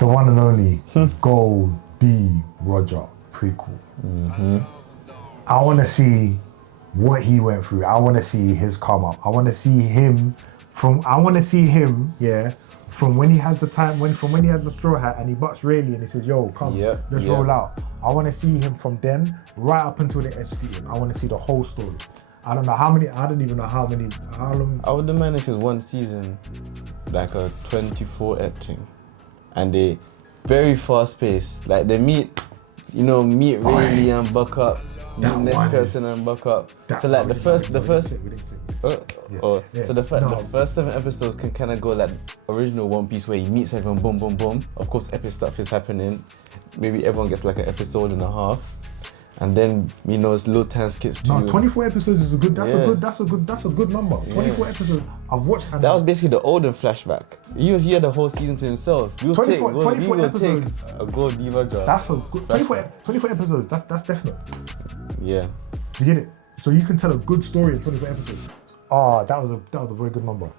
the one and only Goldie Roger prequel. I want to see what he went through. I want to see his come up. I want to see him from when he has the time, from when he has the straw hat and he butts Rayleigh and he says, yo, come, let's roll out. I want to see him from then right up until they execute him. I want to see the whole story. I don't even know how long. I would demand if it was one season, like a 24 ep thing. And they very fast paced. Like they meet Rayleigh and buck up, meet next person and buck up. So like the first So the first 7 episodes can kind of go like original One Piece where he meets everyone, boom, boom, boom. Of course, epic stuff is happening. Maybe everyone gets like an episode and a half, and then it's little time skips too. 24 episodes is a good. That's a good number. 24 episodes. I've watched. That was basically the olden flashback. You hear the whole season to himself. 24 episodes. A Goldie Roger. That's a good 24 episodes. That's definite. Yeah. You get it? So you can tell a good story in 24 episodes. Oh, that was a very good number.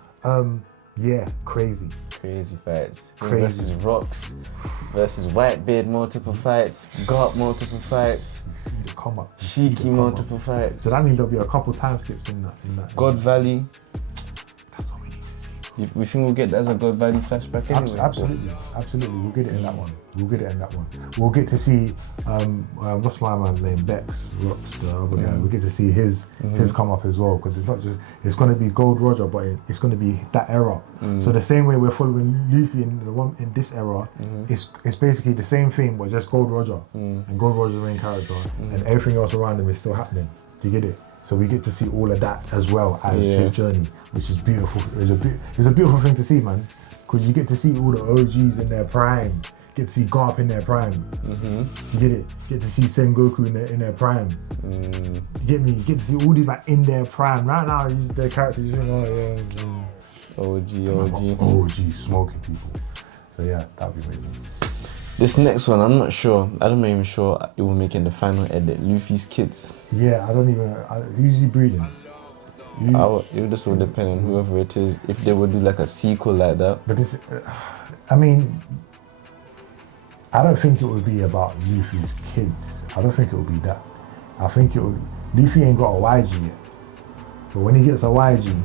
Yeah, crazy. Crazy fights. Crazy. Versus Rocks, versus Whitebeard, multiple fights. Garp, multiple fights. You see the come up. Shiki, multiple fights. So that means there'll be a couple time skips in that. God Valley. That's what we need to see. We think we'll get that as a God Valley flashback anyway? Absolutely. We'll get it in that one. We'll get to see, what's my man's name? Bex, Rocks, the other guy. We'll get to see his come up as well, because it's not just, it's going to be Gold Roger, but it's going to be that era. So the same way we're following Luffy in this era, it's basically the same thing, but just Gold Roger. And Gold Roger's the main character, and everything else around him is still happening. Do you get it? So we get to see all of that as well as his journey, which is beautiful. It's a beautiful thing to see, man, because you get to see all the OGs in their prime. Get to see Garp in their prime. You get it? Get to see Sengoku in their prime. You get me? You get to see all these like in their prime. Right now, their characters, you think, OG smoking people. So yeah, that'd be amazing. This next one, I'm not sure. I'm not even sure it will make in the final edit. Luffy's kids. Yeah, who's he breeding? It just will depend on whoever it is. If they would do like a sequel like that. But this, I don't think it would be about Luffy's kids. I don't think it would be that. I think Luffy ain't got a YG yet. But when he gets a YG,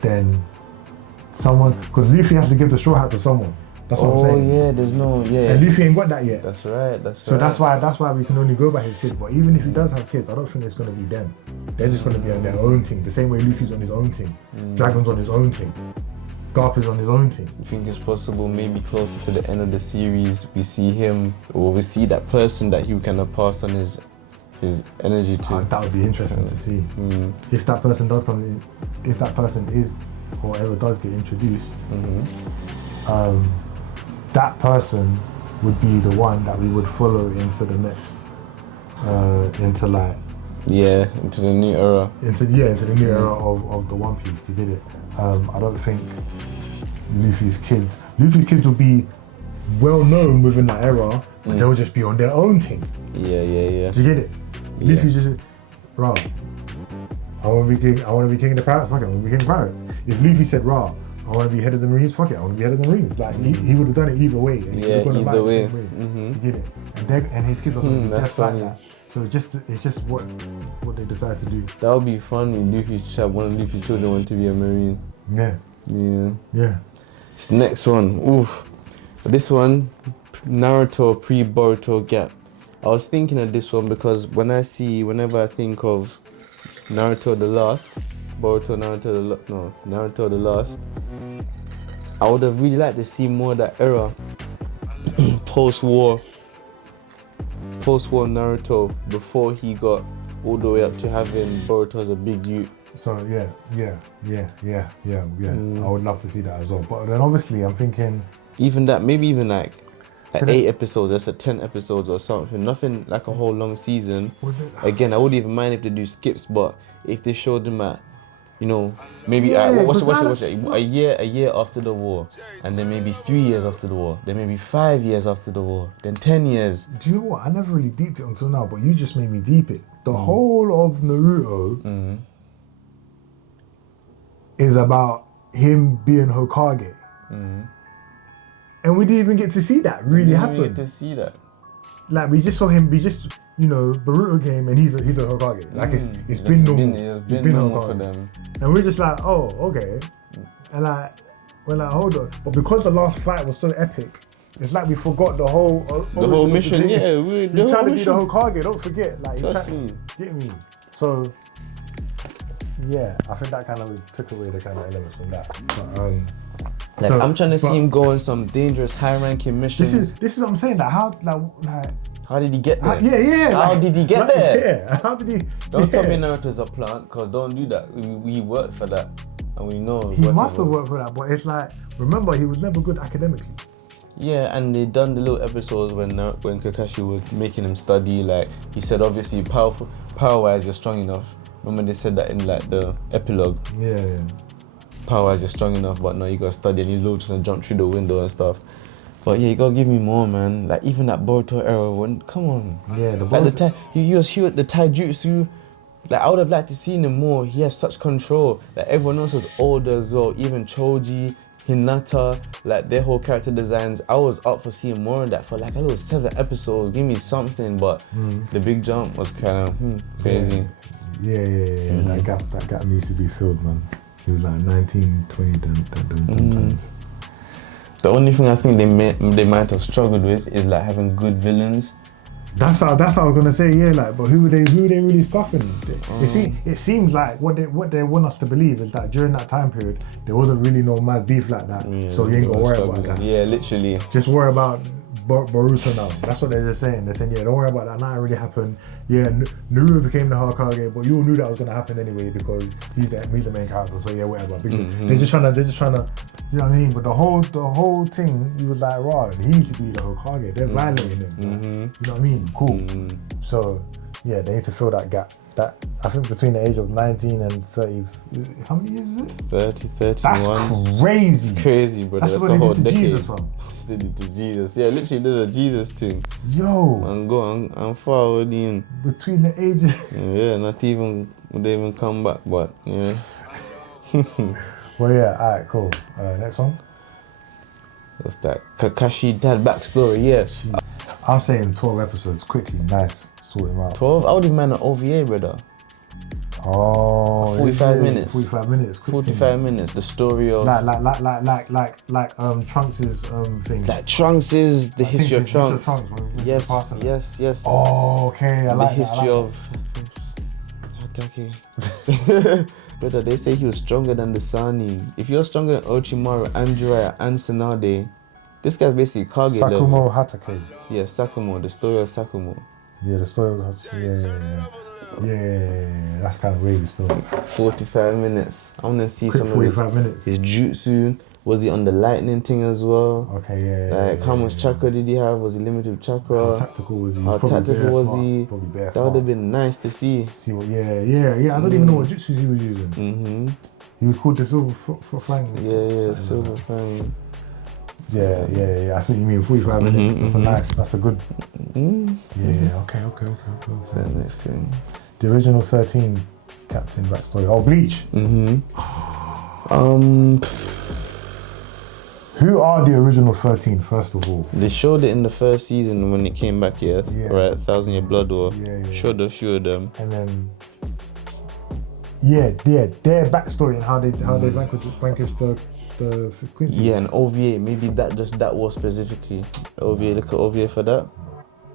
then someone, because Luffy has to give the straw hat to someone. That's what I'm saying. Oh yeah, there's no, And Luffy ain't got that yet. That's right. So that's why we can only go by his kids. But even if he does have kids, I don't think it's going to be them. They're just going to be on their own thing. The same way Luffy's on his own thing. Dragon's on his own thing. Garp is on his own thing. You think it's possible maybe closer to the end of the series we see him, or we see that person that he kind of pass on his energy to? That would be interesting to see. If that person does come in, if that person is or ever does get introduced, that person would be the one that we would follow into the next, into the new era. Into the new era of the One Piece, to get it. I don't think Luffy's kids will be well known within that era, but they'll just be on their own thing. Yeah. Do you get it? Luffy just, rah, I want to be king of the pirates, fuck it, I want to be king of the pirates. If Luffy said, rah, I want to be head of the Marines, fuck it, I want to be head of the Marines. Like, he would have done it either way. And either way. You get it? And his kids are going to be just like that. So it's just what they decide to do. That would be funny. One of Luffy's children want to be a Marine. Yeah. This next one, oof. This one, Naruto pre-Boruto gap. I was thinking of this one because whenever I think of Naruto the Last, Naruto the Last, I would have really liked to see more of that era, post-war Naruto, before he got all the way up to having Boruto as a big youth. So yeah. I would love to see that as well. But then obviously I'm thinking, even that, maybe even like 8 episodes, that's 10 episodes or something. Nothing like a whole long season. Again, I wouldn't even mind if they do skips, but if they showed them at, maybe a year after the war, and then maybe 3 years after the war, then maybe 5 years after the war, then 10 years. Do you know what? I never really deeped it until now, but you just made me deep it. The whole of Naruto is about him being Hokage. And we didn't even get to see that really happen. We didn't get to see that. Like we just saw him. We just Boruto game, and he's a Hokage. Like it's been normal. It's been normal for them. And we're just like, oh, okay. And like we're like, hold on. But because the last fight was so epic, it's like we forgot the whole mission. Yeah, he's trying to be the Hokage. Don't forget. Like get me. So yeah, I think that kind of took away the kind of elements from that. But, I'm trying to see him go on some dangerous, high-ranking missions. This is what I'm saying. Like how did he get there? How did he get there? Yeah. How did he? Don't tell me Naruto's a plant, cause don't do that. We worked for that, and we know he must have worked for that. But it's like, remember, he was never good academically. Yeah, and they done the little episodes when Kakashi was making him study. Like he said, obviously, power-wise, you're strong enough. Remember they said that in like the epilogue. Yeah. Power-wise, you're strong enough, but no, you gotta study, and he's literally trying to jump through the window and stuff. But yeah, you gotta give me more, man. Like even that Boruto era, come on. Yeah, the like he was the taijutsu. Like I would have liked to see him more. He has such control. Like everyone else is older as well. Even Choji, Hinata, like their whole character designs. I was up for seeing more of that for like a little 7 episodes. Give me something, but the big jump was kind of crazy. Yeah. That gap needs to be filled, man. He was like 19, 20 times. The only thing I think they might have struggled with is like having good villains. That's what I was gonna say. Yeah, like, but who are they really scoffing? It seems like what they want us to believe is that during that time period there wasn't really no mad beef like that. Yeah, so you ain't gotta worry about that. Yeah, literally. Just worry about Boruto now. That's what they're just saying. They're saying, yeah, don't worry about that. Nothing really happened. Yeah, Naruto became the Hokage, but you all knew that was gonna happen anyway because he's the main character. So yeah, whatever. They're just trying to, you know what I mean? But the whole thing, he was like, raw. He needs to be the Hokage. They're violating him. You know what I mean? Cool. So yeah, they need to fill that gap. That I think between the age of 19 and 30, how many years is it? 30, 31. That's crazy. It's crazy, bro. That's what the they whole did to decade. Jesus, fam. They did to Jesus. Yeah, literally did a Jesus thing. Yo. I'm far already in. Between the ages. Yeah, not even, would they even come back, but yeah. Well, yeah, alright, cool. Next one. What's that? Kakashi dad backstory, yeah. I'm saying 12 episodes, quickly, nice. Sort him out. 12? I would even mind an OVA, brother. Oh, 45 minutes. 45 minutes. 45 minutes. The story of like Trunks' thing. Like Trunks is the history of Trunks. Yes. Oh, okay. I like the history of Hatake. Brother, they say he was stronger than the Sannin. If you're stronger than Orochimaru, and Jiraiya, and Tsunade, this guy's basically Kage level. Sakumo Hatake. Yeah, Sakumo. The story of Sakumo. Yeah, the story of Hatake. Yeah. That's kind of crazy story. 45 minutes. I want to see some of 45 minutes. His jutsu. Was he on the lightning thing as well? Okay, yeah. Like, how much chakra did he have? Was he limited with chakra? How tactical was he? How tactical was he? Probably bare that would have been nice to see. Yeah. I don't even know what jutsus he was using. He was called the Silver Fang. Yeah, Silver Fang. Yeah. I see what you mean. 45 minutes. That's a good. Yeah. Okay. What's that next thing? The original 13 captain backstory. Oh, Bleach. Who are the original 13, first of all? They showed it in the first season when it came back, right? 1,000 Year Blood War. Yeah. Showed a few of them. And then, their backstory and how they vanquished the frequency. Yeah, and OVA, maybe that was specifically. OVA, look at OVA for that.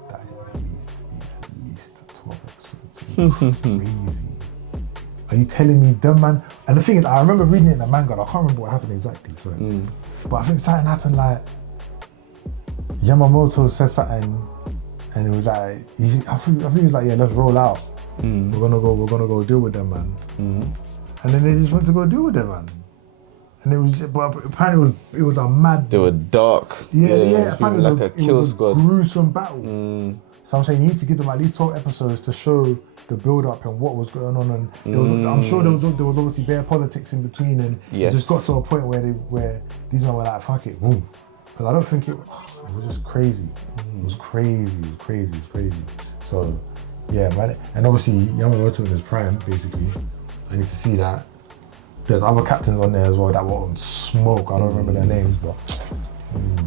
That at least 12 episodes. Crazy. Are you telling me them man? And the thing is, I remember reading it in the manga. I can't remember what happened exactly. Sorry, but I think something happened. Like Yamamoto said something, and it was like I think he was like, yeah, let's roll out. We're gonna go deal with them, man. And then they just went to go deal with them, man. And it was, but apparently it was a mad. They were dark. Yeah. Apparently like a kill squad. Gruesome battle. So I'm saying you need to give them at least 12 episodes to show the build-up and what was going on, and I'm sure there was obviously bare politics in between, and it just got to a point where these men were like, fuck it, boom. Because I don't think it was just crazy. It was crazy. So yeah, man. And obviously Yamamoto in his prime, basically. I need to see that. There's other captains on there as well that were on smoke. I don't remember their names, but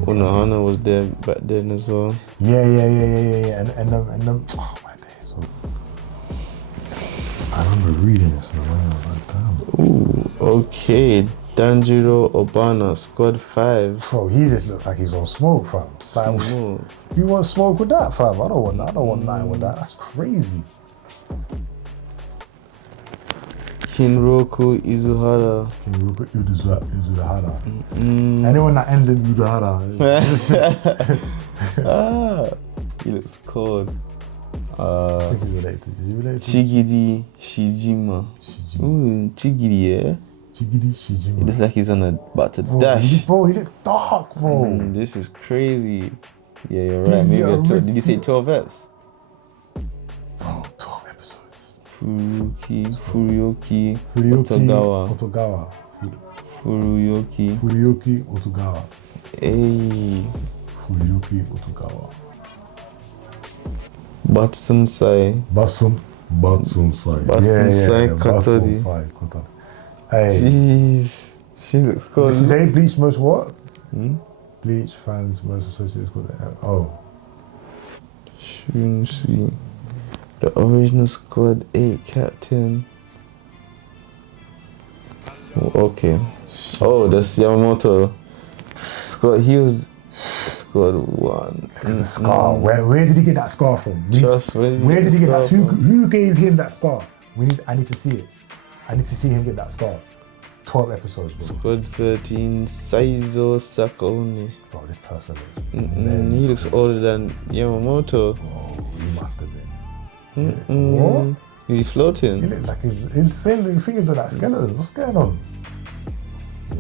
Unohana was there back then as well. Yeah. And oh my days. I remember reading this and I was like, damn. Ooh, okay. Danjiro Obana, Squad 5. Bro, he just looks like he's on smoke, fam. Like, Smoke. you want smoke with that, fam? I don't want that. I don't want nothing with that. That's crazy. Kinroku Izuhara. Kinroku Izuhara. Anyone that ends in Izuhara. He looks cold. I think he's related. Is he related? Chigiri Shijima. Ooh, Chigiri, yeah? Chigiri Shijima. It looks like he's about to bro, dash. He looks dark, bro. This is crazy. Yeah, you're right. Maybe did you say 12 eps? Bro, 12 episodes. Furuyoki Otogawa. Furuyoki Otogawa. Hey. Furuyoki Otogawa. Batsunsai. Batsunsai Katori. Hey. Jeez. She looks cool. Did she say Bleach most what? Bleach fans most associated with it. Oh. Shunshi. The original Squad 8 captain. Oh, okay. Oh, that's Yamamoto. He was Squad 1. The scar. Where did he get that scar from? Where did he get that? Who gave him that scar? I need to see it. I need to see him get that scar. 12 episodes, bro. Squad 13, Saizo Sakone. Bro, this person He looks older than Yamamoto. Oh, he must have been. What? Is he floating? He looks like his fingers are like skeletons. What's going on?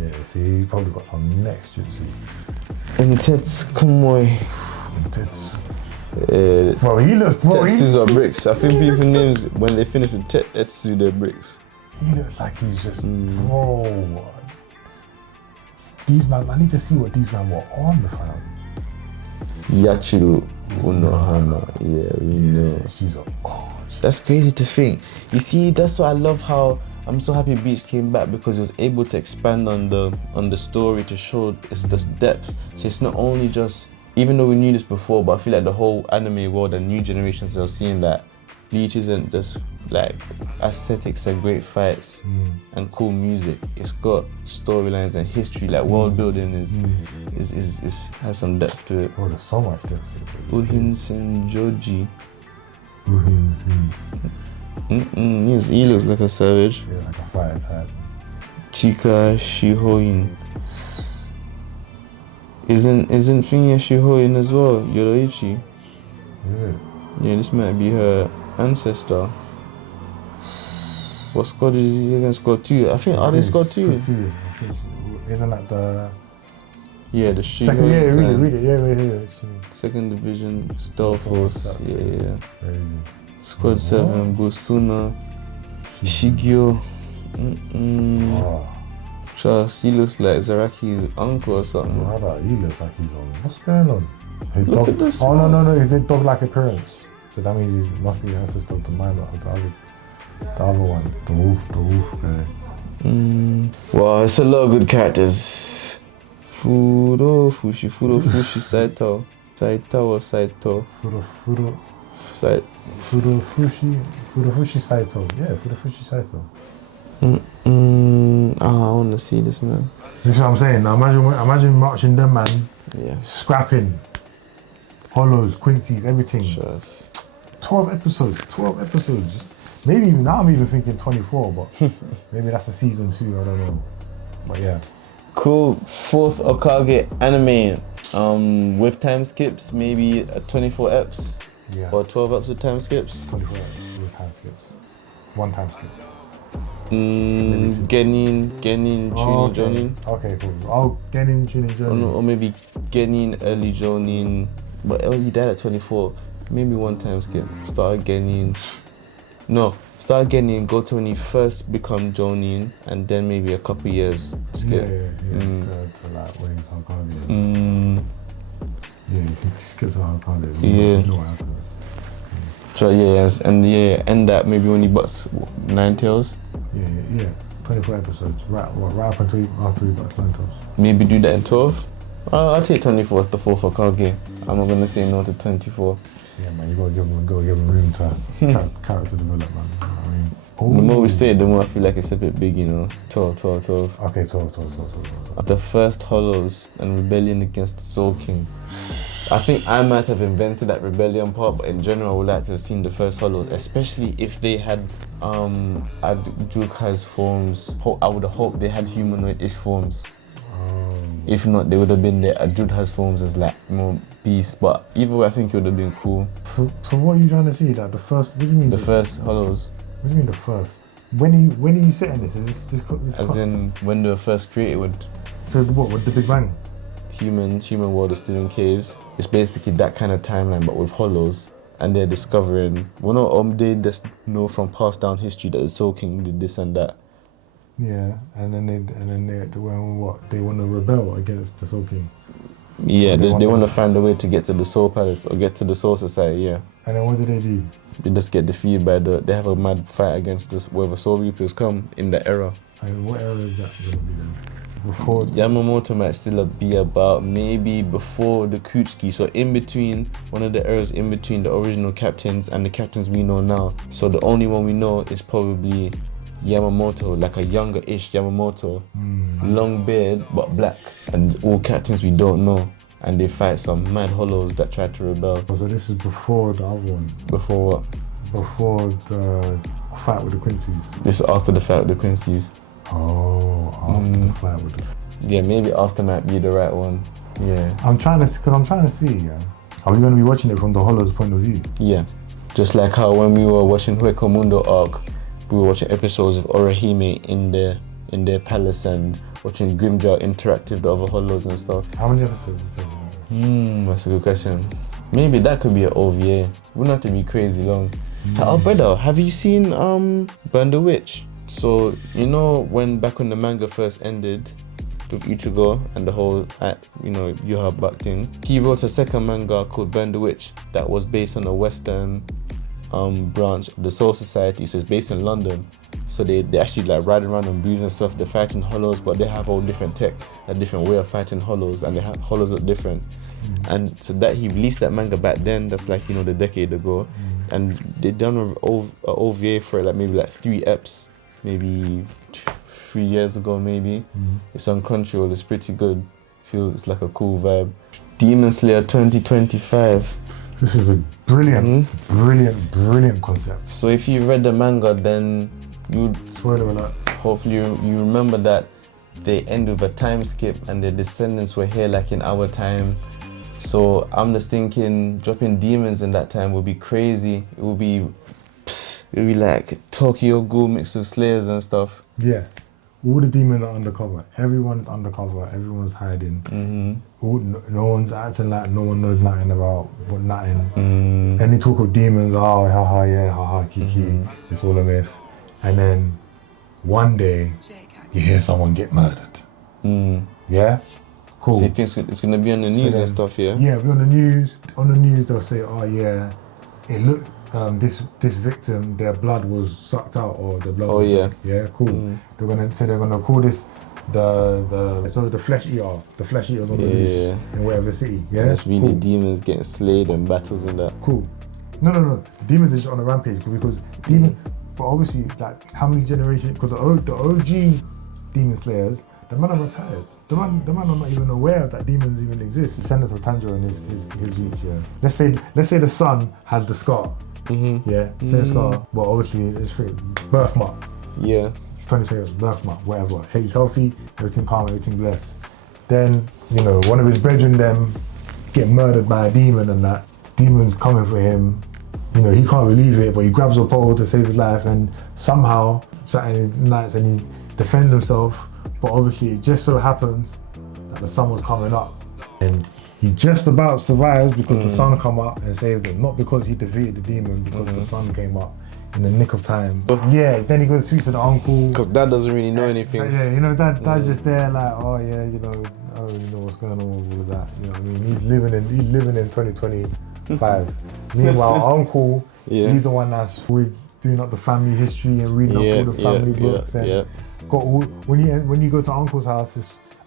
Yeah, see, he probably got some next jutsu. Intense Kumoi. Intense. Bro, he looks. Bro, Tetsu's are bricks. I think people names when they finish with Tetsu, they're bricks. He looks like he's just. Bro. These man, I need to see what these men were on, fam. Yachiru Unohana. Yeah, we know. She's a. That's crazy to think. You see, that's why I love how I'm so happy Bleach came back, because it was able to expand on the story to show it's this depth. So it's not only just, even though we knew this before, but I feel like the whole anime world and new generations are seeing that Bleach isn't just like aesthetics and great fights and cool music. It's got storylines and history, like world building has some depth to it. Oh, there's so much depth to it. Uhin Senjoji. He looks like a savage. Yeah, like a fire type. Chika Shihoin. Isn't Finya Shihoin as well? Yoroichi. Is it? Yeah, this might be her ancestor. What squad is he against? Squad 2? I think, are they squad 2? Isn't that the... Yeah, the Shihoin. Second, yeah, read it. Yeah. Second Division, Stealth Force. Yeah. Squad 7, What? Busuna, Shigyo. Trust, he looks like Zaraki's uncle or something. He looks like he's on. What's going on? Look at this. Oh, no, he did dog-like appearance. So that means he must be ancestor to mine, but the other one, the wolf guy. Wow, it's a lot of good characters. Fushi, Saito. Saito or Saito? Furufushi Saito. Yeah, Furufushi Saito. I want to see this, man. This is what I'm saying. Now imagine marching them, man. Yeah. Scrapping. Hollows, Quincy's, everything. Just 12 episodes. Maybe now I'm even thinking 24, but maybe that's the season 2, I don't know. But yeah. cool. 4th Okage anime. With time skips, maybe 24 eps. Yeah. Or 12 eps with time skips. 24 with time skips. One time skip. Genin, Chunin, Jonin. Okay, cool. Oh, Genin, Chunin, Jonin. Or maybe Genin, early Jonin. But he died at 24. Maybe one time skip. Start Genin. No, start Genin, go to when he first become Jonin, and then maybe a couple years skip. Yeah. To like when he's Hokage. Yeah, you can skip to Hokage. Yeah. Know what happens. So and end that maybe when he busts 9 tails. Yeah. 24 episodes. Right up until after he busts 9 tails. Maybe do that in 12. I'll take 24 as the 4 for Kage. I'm not gonna say no to 24. Yeah, man, you gotta give him room to character development. I mean, the more we say it, the more I feel like it's a bit big, 12. Okay, 12. The first Hollows and rebellion against the Soul King. I think I might have invented that rebellion part, but in general I would like to have seen the first Hollows, especially if they had Jukai's forms. I would have hoped they had humanoid-ish forms. If not, they would have been there. Jude has forms as like more beasts, but either way, I think it would have been cool. So what are you trying to see? Like the first? What do you mean? The first Hollows. What do you mean the first? When are you setting this? Is this as in when they were first created with? So what? With the Big Bang? Human world is still in caves. It's basically that kind of timeline, but with Hollows, and they're discovering. They just know from passed down history that the Soul King did this and that. Yeah, and then they what? They want to rebel against the Soul King. Yeah, so they want to find a way to get to the Soul Palace or get to the Soul Society. Yeah. And then what do they do? They just get defeated by they have a mad fight against wherever Soul Reapers come in that era. And what era is that going to be then? Before Yamamoto might still be about maybe before the Kuchiki, so in between one of the eras in between the original captains and the captains we know now. So the only one we know is probably Yamamoto, like a younger-ish Yamamoto, long beard but black, and all captains we don't know, and they fight some mad Hollows that try to rebel. So this is before the other one? Before what? Before the fight with the Quincy's. This is after the fight with the Quincy's. Oh, after the fight with the... Yeah, maybe after might be the right one. Yeah. I'm trying to see, yeah. Are we going to be watching it from the Hollow's point of view? Yeah. Just like how when we were watching Hueco Mundo arc, we were watching episodes of Orihime in their palace and watching Grimjaw interact with the other Hollows and stuff. How many episodes is that? That's a good question. Maybe that could be an OVA. Wouldn't have to be crazy long. Oh, brother, have you seen Burn the Witch? So, when the manga first ended with Ichigo and the whole, Yuha back thing, he wrote a second manga called Burn the Witch that was based on a Western branch of the Soul Society, so it's based in London. So they actually like riding around on breeze and stuff. They're fighting Hollows, but they have all different tech, a different way of fighting Hollows, and Hollows look different. And so that he released that manga back then. That's like the decade ago, and they done an OVA for it, like maybe like 3 eps, maybe 3 years ago maybe. It's on Crunchyroll. It's pretty good. Feels it's like a cool vibe. Demon Slayer 2025. This is a brilliant concept. So if you read the manga, then you spoiler alert. Hopefully you remember that they end with a time skip and their descendants were here like in our time. So I'm just thinking dropping demons in that time would be crazy. It would be like Tokyo Ghoul mixed with Slayers and stuff. Yeah. All the demons are undercover. Everyone's undercover. Everyone's hiding. No one's acting like no one knows nothing about nothing. Any talk of demons, kiki, it's all a myth. And then one day you hear someone get murdered. Yeah? Cool. So you think it's going to be on the news and stuff, yeah? Yeah, be on the news. On the news they'll say, oh yeah, it looked, this victim, their blood was sucked out, or the blood was dead. Yeah, cool. They're gonna call this the flesh eater. The flesh eater's on the news in whatever city. Yeah, that's really demons getting slayed and battles and that. Cool. No. Demons are just on a rampage because demon. But obviously, like how many generations? Because the OG demon slayers, the man are retired. The man are not even aware that demons even exist. Descendants of Tanjiro and his reach. Yeah. Let's say the son has the scar. Yeah, same scar, but obviously it's free. Birthmark. Yeah. It's 20 birthmark, whatever. He's healthy, everything calm, everything blessed. Then, one of his brethren them get murdered by a demon and that. Demon's coming for him. He can't believe it, but he grabs a pole to save his life and somehow, Saturday nights, and he defends himself. But obviously it just so happens that the sun was coming up. And he just about survives because the sun come up and saved him. Not because he defeated the demon, because the sun came up in the nick of time. Yeah, then he goes to speak to the uncle. Because dad doesn't really know anything. Yeah, dad's just there like, oh yeah, I don't really know what's going on with all of that. You know what I mean? He's living in 2025. Meanwhile, uncle, he's the one that's always doing up the family history and reading up all the family books. And got all, when you go to uncle's house,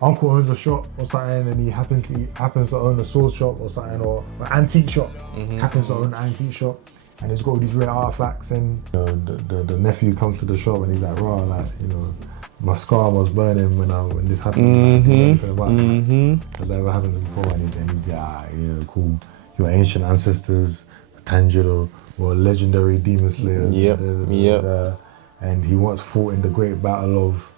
uncle owns a shop or something, and he happens to own a sword shop or something, or an antique shop. Happens to own an antique shop, and he's got all these rare artifacts. And the nephew comes to the shop, and he's like, "Raw, like, you know, my scar was burning when this happened. Has that ever happened before?" And he's like, "You know, cool. Your ancient ancestors, Tanjiro, were legendary demon slayers." And he once fought in the great battle of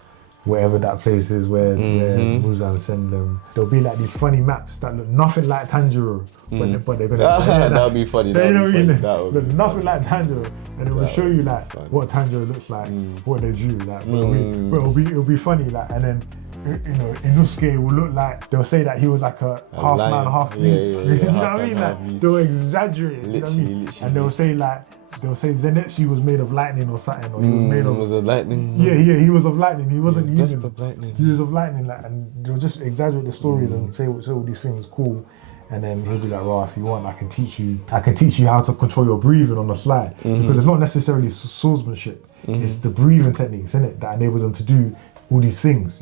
wherever that place is where Muzan send them. There'll be like these funny maps that look nothing like Tanjiro, but they're gonna. That'll be funny. Look nothing like Tanjiro, and it will show you like what Tanjiro looks like, what they drew, like. But it'll be funny, like, and then. You know, Inosuke will look like, they'll say that he was like a half man, half beast. Do you know what I mean? Like, they'll exaggerate it, you know what I mean? And they'll say Zenitsu was made of lightning or something, or he was made of... Was of lightning? Yeah, he was of lightning. He wasn't human. Of lightning. He was of lightning, like, and they'll just exaggerate the stories and say all these things cool. And then he'll be like, "Well, if you want, I can teach you how to control your breathing on the slide." Because it's not necessarily swordsmanship. It's the breathing techniques, innit, that enables them to do all these things,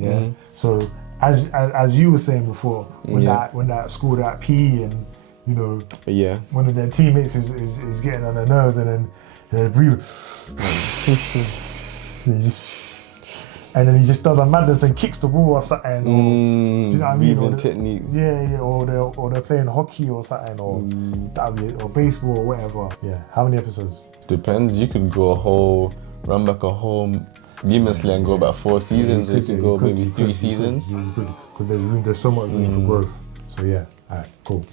So as you were saying before, when that school, that PE, and you know, one of their teammates is getting on their nerves, and then breathing, and then he just does a madness and kicks the ball or something, or do you know what I mean? Breathing technique. Or they're playing hockey or something, or that'd be it, or baseball or whatever. Yeah, how many episodes? Depends. You could go run back a whole Demon Slayer and go about 4 seasons, or you could go maybe 3 seasons. You could, because there's so much room for growth. So yeah, alright, cool.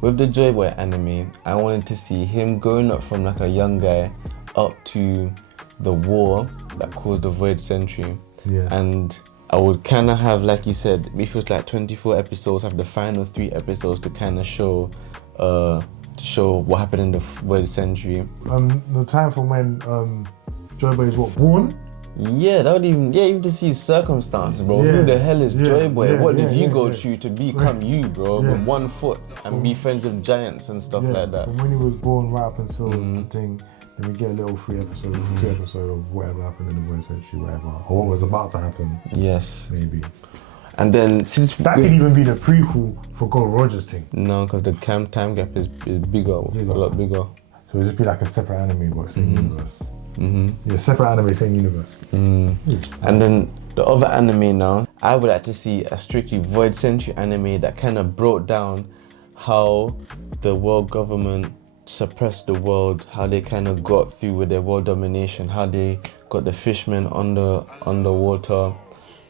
With the Joy Boy anime, I wanted to see him growing up from like a young guy up to the war that caused the Void Century. Yeah. And I would kind of have, like you said, if it was like 24 episodes, have the final 3 episodes to kind of show what happened in the Void Century. The time from when Joy Boy is born? Yeah, that would even to see circumstances, bro. Who the hell is Joy Boy? What did you go through to become you, bro? With 1 foot and be friends with giants and stuff like that. From when he was born right up until the thing, then we get a little 3 episodes, 2 episodes of whatever happened in the Void Century, whatever, or what was about to happen. Yes. Maybe. And then since that could even be the prequel for Gold Roger's thing. No, because the time gap is bigger, a lot bigger. So it'll just be like a separate anime, but same universe. Yeah, separate anime, same universe. And then the other anime now, I would like to see a strictly Void Century anime that kind of broke down how the world government suppressed the world, how they kind of got through with their world domination, how they got the fishmen underwater,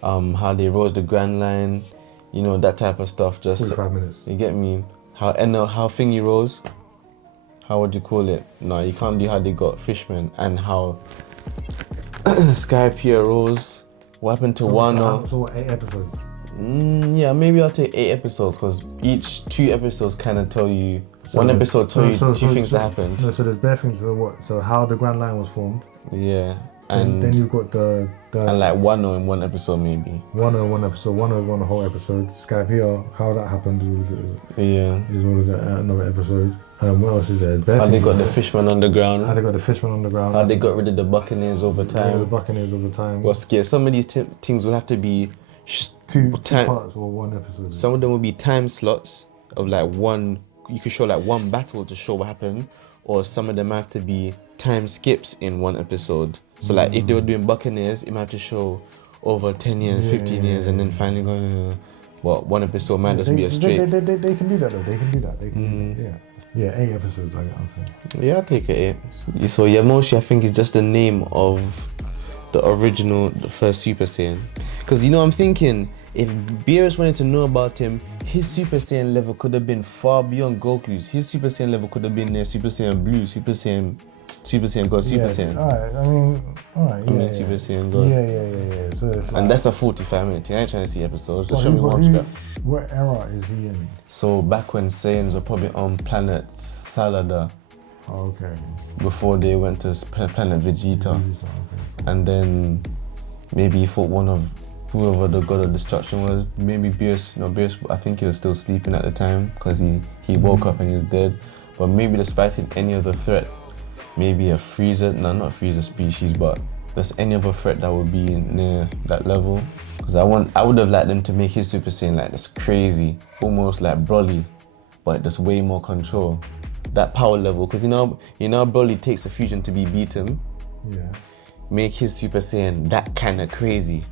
how they rose the Grand Line, you know, that type of stuff. Just 45 minutes. You get me? How Thingy rose? How would you call it? No, you can't do how they got fishmen, and how Skypiea rose. What happened to Wano? So what, 8 episodes? Yeah, maybe I'll take 8 episodes, because each 2 episodes kind of tell you, one episode tell you 2 things that happened. No, so there's bare things. So what? So how the Grand Line was formed. Yeah. And then you've got the and like Wano in 1 episode maybe. Wano in 1 episode, Wano in 1 whole episode. Skypiea, how that happened is all of another episode. What else is there? How they got the fishmen underground. How they got the fishmen underground. How they got rid of the Buccaneers over time. Well, scared. Some of these things will have to be two parts or 1 episode. Some of them will be time slots of like one. You could show like 1 battle to show what happened, or some of them have to be time skips in 1 episode. So like if they were doing Buccaneers, it might have to show over 10 years, 15 years, and then finally go. Well, 1 episode might just be a straight. They can do that though. They can do that. Yeah, 8 episodes. I'm saying. Yeah, I'll take it 8. So Yamoshi, I think, is just the name of the original, the first Super Saiyan. Because you know, I'm thinking if Beerus wanted to know about him, his Super Saiyan level could have been far beyond Goku's. His Super Saiyan level could have been near Super Saiyan Blue, Super Saiyan God, Super Saiyan. Alright, Super Saiyan God. Yeah. So it's like, and that's a 45 minutes. I ain't trying to see episodes. Just show me one scrap. What era is he in? So back when Saiyans were probably on planet Salada. Oh, okay. Before they went to planet Vegeta. Okay. And then maybe he fought one of whoever the god of destruction was. Maybe Beerus. No, Beerus, I think he was still sleeping at the time because he woke up and he was dead. But maybe despite any other threat, maybe a Frieza, no, not Frieza species, but there's any other threat that would be near that level. Because I would have liked them to make his Super Saiyan like this crazy, almost like Broly, but just way more control. That power level, because you know Broly takes a fusion to be beaten. Yeah. Make his Super Saiyan that kind of crazy,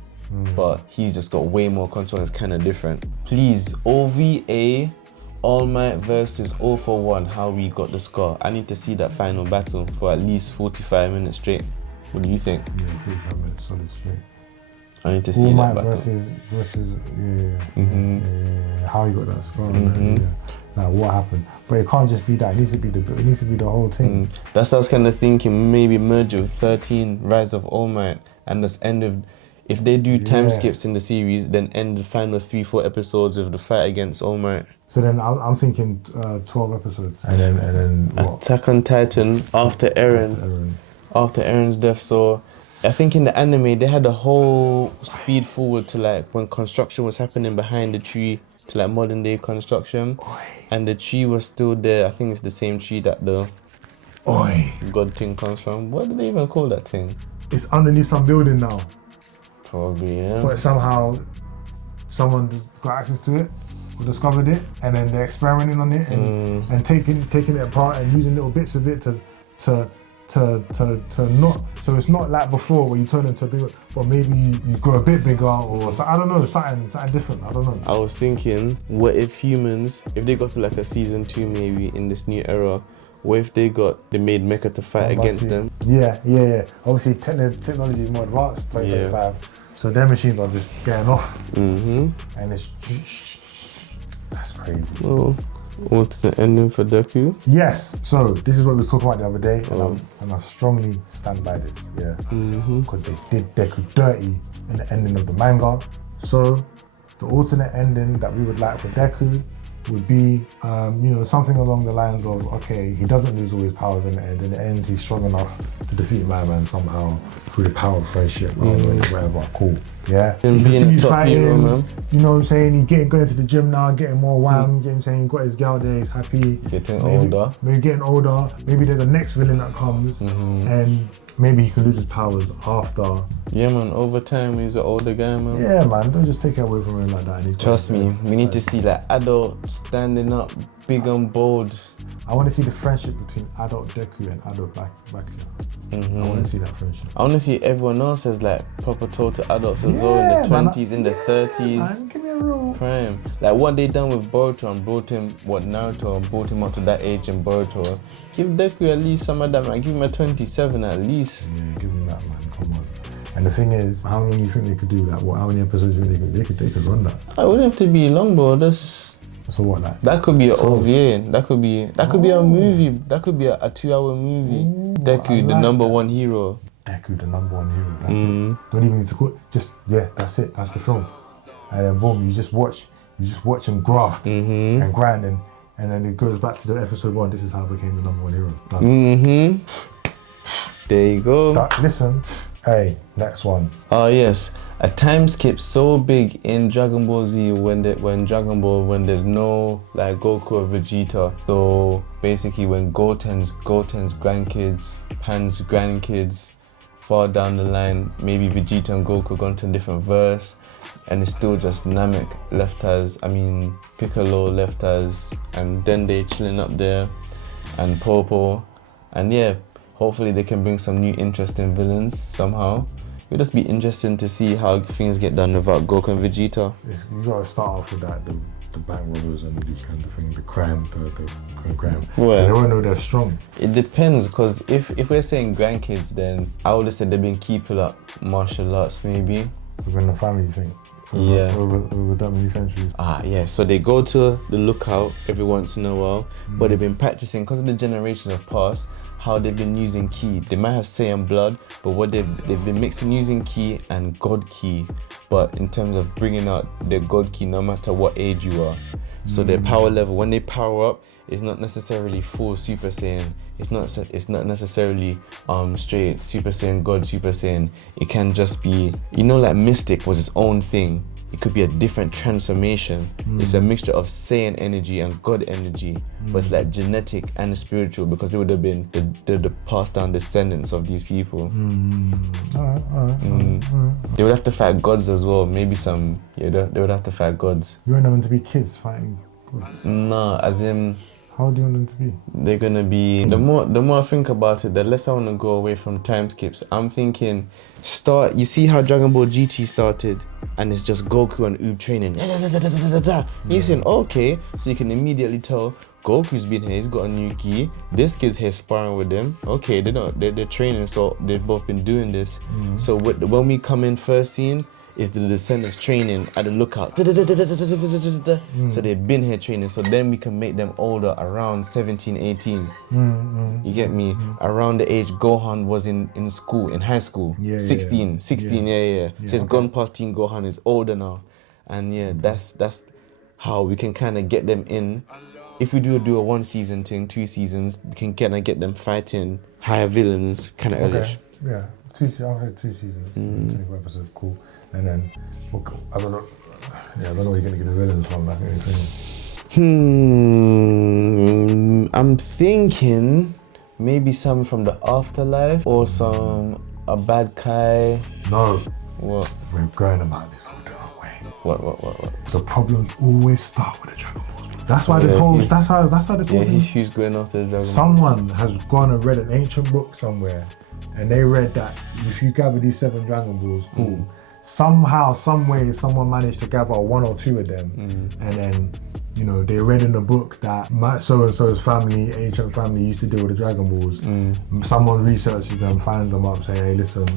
but he's just got way more control. It's kind of different. Please, OVA, All Might versus All for One. How we got the score? I need to see that final battle for at least 45 minutes straight. What do you think? Yeah, 45 minutes solid straight. I need to see that battle. versus how he got that score. Like what happened? But it can't just be that. It needs to be the whole thing. That's what I was kind of thinking. Maybe merge it with 13, Rise of All Might, and just end of. If they do time skips in the series, then end the final 3-4 episodes of the fight against All Might. So then I'm thinking 12 episodes, and then what? Attack on Titan after Eren's death. So I think in the anime they had a whole speed forward to like when construction was happening behind the tree to like modern day construction, and the tree was still there. I think it's the same tree that the god thing comes from. What do they even call that thing? It's underneath some building now. Probably, yeah. But somehow someone got access to it or discovered it, and then they're experimenting on it and taking it apart and using little bits of it to not, so it's not like before where you turn into a bigger, but maybe you grow a bit bigger or so, I don't know, something different. I don't know. I was thinking, what if humans, if they got to like a season 2 maybe in this new era, what if they made Mecha to fight against them? Yeah. Obviously technology is more advanced, 2025, so their machines are just getting off. And that's crazy. Well, on to the ending for Deku. Yes, so this is what we were talking about the other day, and I strongly stand by this, because they did Deku dirty in the ending of the manga. So the alternate ending that we would like for Deku would be, something along the lines of, okay, he doesn't lose all his powers in the end. In the end, he's strong enough to defeat Madman somehow through the power of friendship, whatever. Cool. Yeah. He continues fighting. Hero, man. You know what I'm saying? He going to the gym now, getting more wham. You know what I'm saying? He got his girl there. He's happy. Maybe getting older. Maybe there's a next villain that comes, and maybe he can lose his powers after. Yeah, man. Over time, he's an older guy, man. Yeah, man. Don't just take it away from him like that. Trust me, we need to see that adult standing up, big and bold. I want to see the friendship between adult Deku and adult Bakuya. I want to see that friendship. I want to see everyone else as like proper total adults as well, in the 20s, in the 30s. Man, give me a real prime. Like what they done with Boruto and Naruto and brought him up to that age in Boruto. Give Deku at least some of that, man. Give him a 27 at least. Yeah, give him that, man. Come on. And the thing is, how long do you think they could do that? How many episodes do you think they could run that? It wouldn't have to be long, bro. So what, like? That could be an OVA. That could be a movie. That could be a 2-hour movie. Ooh, Deku, the number one hero. Deku, the number one hero. That's it. Don't even need to call it. That's it. That's the film. And then boom, you just watch him graft and grind, and then it goes back to the episode 1. This is how I became the number one hero. Done. There you go. Listen. Hey, next one. Oh yes, a time skip so big in Dragon Ball Z when there's no like Goku or Vegeta. So basically when Goten's grandkids, Pan's grandkids, far down the line, maybe Vegeta and Goku gone to a different verse, and it's still just Namek left as, Piccolo left as, and Dende chilling up there, and Popo, and yeah. Hopefully they can bring some new interesting villains somehow. It'll just be interesting to see how things get done without Goku and Vegeta. You gotta start off with that, the bank robbers and these kind of things, the crime. Well, they won't know they're strong. It depends, because if we're saying grandkids, then I would have said they've been keeping up martial arts maybe. Within the family, you think? Over that many centuries. Yeah, so they go to the lookout every once in a while, but they've been practicing, because of the generations have passed, how they've been using ki. They might have Saiyan blood, but what they've been mixing using ki and God ki. But in terms of bringing out their God ki, no matter what age you are. So their power level, when they power up, it's not necessarily full Super Saiyan. It's not necessarily straight Super Saiyan God, Super Saiyan. It can just be, like Mystic was its own thing. it could be a different transformation. It's a mixture of Saiyan energy and God energy, but it's like genetic and spiritual, because they would have been the passed down descendants of these people. Alright. They would have to fight gods as well. Maybe some, they would have to fight gods. You want them to be kids fighting gods? No, as in, how do you want them to be? they're gonna be, the more I think about it, the less I want to go away from time skips. I'm thinking, you see how Dragon Ball GT started, and it's just Goku and Oob training. You're saying, okay, so you can immediately tell Goku's been here, he's got a new gi. This kid's here sparring with him. Okay, they're training, so they've both been doing this. So when we come in first scene, is the descendants training at the lookout. So they've been here training, so then we can make them older, around 17, 18. You get me? Around the age Gohan was in school, in high school. 16, So it's gone past teen Gohan, is older now. And that's how we can kind of get them in. If we do a 1 season thing, 2 seasons, we can kind of get them fighting higher villains kind of early. Yeah, 2 seasons, 24 episodes, cool. And then, I don't know where you're going to get the villains from. I'm thinking maybe some from the afterlife, or a bad guy. No. What? We're going about this all the wrong way. What? The problems always start with the Dragon Balls. That's why this whole, that's how this whole thing. Who's going after the Dragon Balls? Someone has gone and read an ancient book somewhere, and they read that if you gather these 7 Dragon Balls, cool. Somehow, some way, someone managed to gather 1 or 2 of them, and then, they read in the book that so-and-so's family, ancient family, used to deal with the Dragon Balls. Someone researches them, finds them up, say, hey, listen,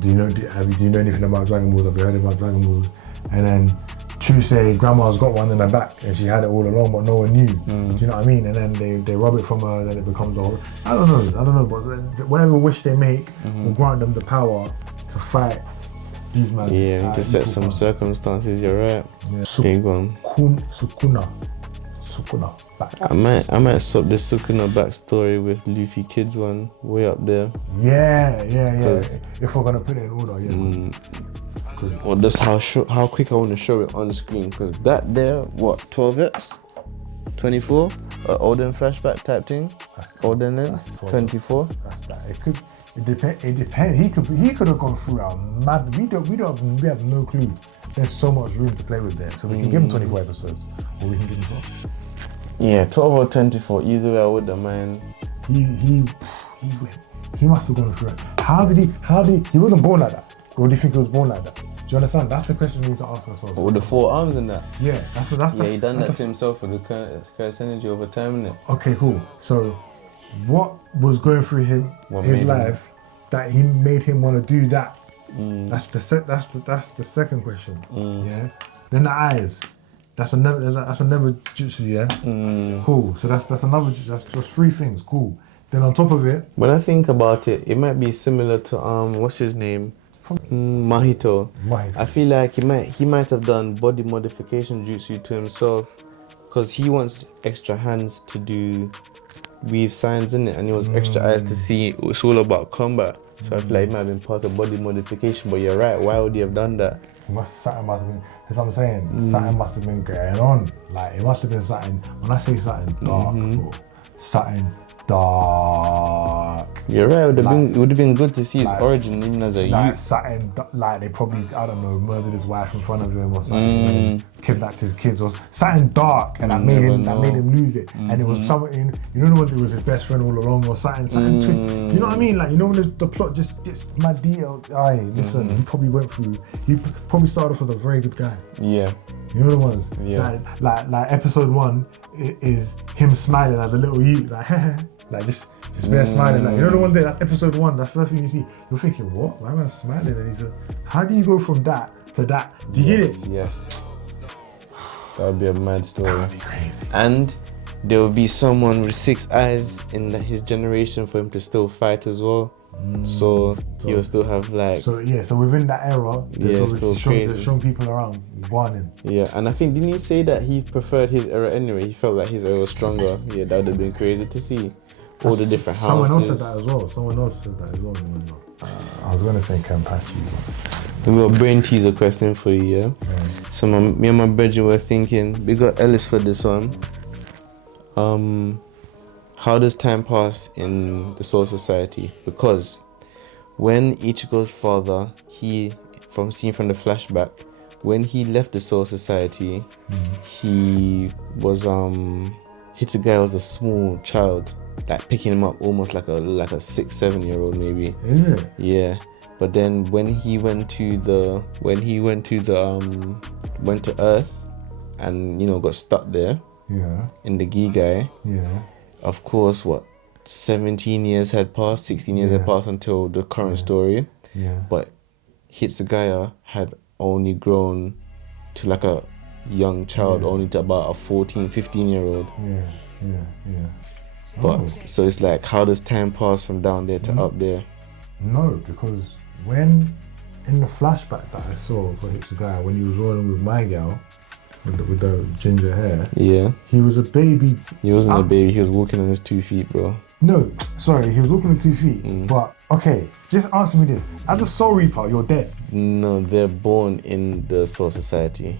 do you know anything about Dragon Balls? Have you heard about Dragon Balls? And then True say grandma's got one in her back, and she had it all along, but no one knew. Do you know what I mean? And then they rob it from her, then it becomes all. I don't know, but whatever wish they make will grant them the power to fight these men. Yeah, to set some circumstances, you're right. Yeah. Big one. Sukuna back. I might swap the Sukuna backstory with Luffy Kids one way up there. Yeah. If we're gonna put it in order, Or just how quick I want to show it on the screen, because that there, 12 eps? 24? Olden flashback type thing? Olden lens? 24? That's that. It depends. He could have gone through our mad. We have no clue. There's so much room to play with there. So we can give him 24 episodes, or we can give him 12. Yeah, 12 or 24. Either way, I wouldn't mind. He must have gone through it. How did he wasn't born like that? Or do you think he was born like that? Do you understand? That's the question we need to ask ourselves. With the 4 arms and that? Yeah, that's he done that to himself with the curse energy over time, innit? Okay, cool. So, what was going through his life that he made him want to do that? That's the second question. Yeah. Then the eyes. That's another jutsu. Yeah. Cool. So that's another. That's just 3 things. Cool. Then on top of it, when I think about it, it might be similar to what's his name? Mahito. I feel like he might have done body modification jutsu to himself, because he wants extra hands to do weave signs in it, and he wants extra eyes to see. It's all about combat. So I feel like it might have been part of body modification. But you're right. Why would he have done that? Something must have been. That's what I'm saying. Something must have been going on. Like it must have been something. When I say something dark, bro, something dark. You're right. It would have been good to see his origin even as a youth. Something like they probably, I don't know, murdered his wife in front of him or something, kidnapped his kids or something dark, and that made him lose it. And it was something, you know what, it was his best friend all along or something. You know what I mean? Like, you know when the plot just gets mad detailed. Listen, he probably went through. He probably started off with a very good guy. Yeah. You know the ones? Yeah. Like episode 1 is him smiling as a little youth, like just bare smiling. Like, you know the one day, that's episode 1, that's the first thing you see. You're thinking, what? Why am I smiling? And he's like, how do you go from that to that? Do you get it? Yes. That would be a mad story. That would be crazy. And there will be someone with 6 eyes in his generation for him to still fight as well. So he'll still have like. So within that era, there's strong people around warning. Yeah, and I think, didn't he say that he preferred his era anyway? He felt like his era was stronger. Yeah, that would have been crazy to see all the different houses. Someone else said that as well. I was going to say Kenpachi. We got a brain teaser question for you, yeah? So me and my brethren were thinking, we got Ellis for this one. How does time pass in the Soul Society? Because when Ichigo's father, from the flashback, when he left the Soul Society, he was Hitsugai was a small child, like picking him up almost like a 6-7-year-old maybe. Is it? Yeah. But then when he went to Earth and got stuck there in the Gigai, of course 17 years had passed, 16 years had passed until the current story. But Hitsugaya had only grown to like a young child, only to about a 14-15-year-old. But so it's like, how does time pass from down there to up there? No, because when in the flashback that I saw for Hitsugaya, when he was rolling with my gal with the ginger hair, he was a baby. He wasn't a baby, he was walking on his 2 feet, bro. No, sorry, he was walking on his 2 feet. But okay, just answer me this: as a Soul Reaper, you're dead. No, they're born in the Soul Society.